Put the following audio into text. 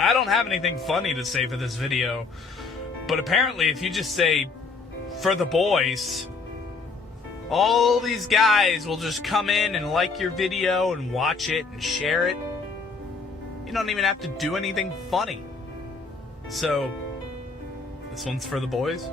I don't have anything funny to say for this video, but apparently if you just say, for the boys, all these guys will just come in and like your video and watch it and share it. You don't even have to do anything funny. So, this one's for the boys.